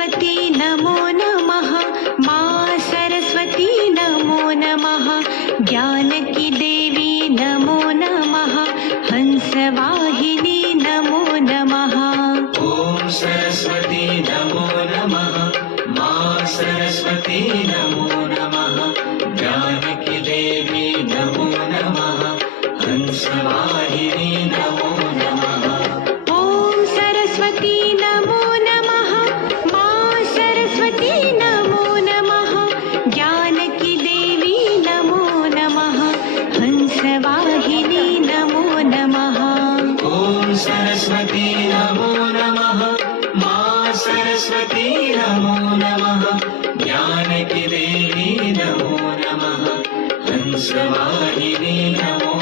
सरस्वती नमो नमः माँ सरस्वती नमो नमः ज्ञान की देवी नमो नमः हंसवाहिनी नमो नमः। ओम सरस्वती नमो नमः माँ सरस्वती नमो नमः ज्ञान की देवी नमो नमः हंसवाहिनी नमो नमः। ओम सरस्वती नमो नमः माँ सरस्वती नमो नमः ज्ञान की देवी नमो नमः हंसवाहिनी नमो नमः। ओम सरस्वती नमो नमः माँ सरस्वती नमो नमः ज्ञान की देवी नमो नमः हंसवाहिनी नमो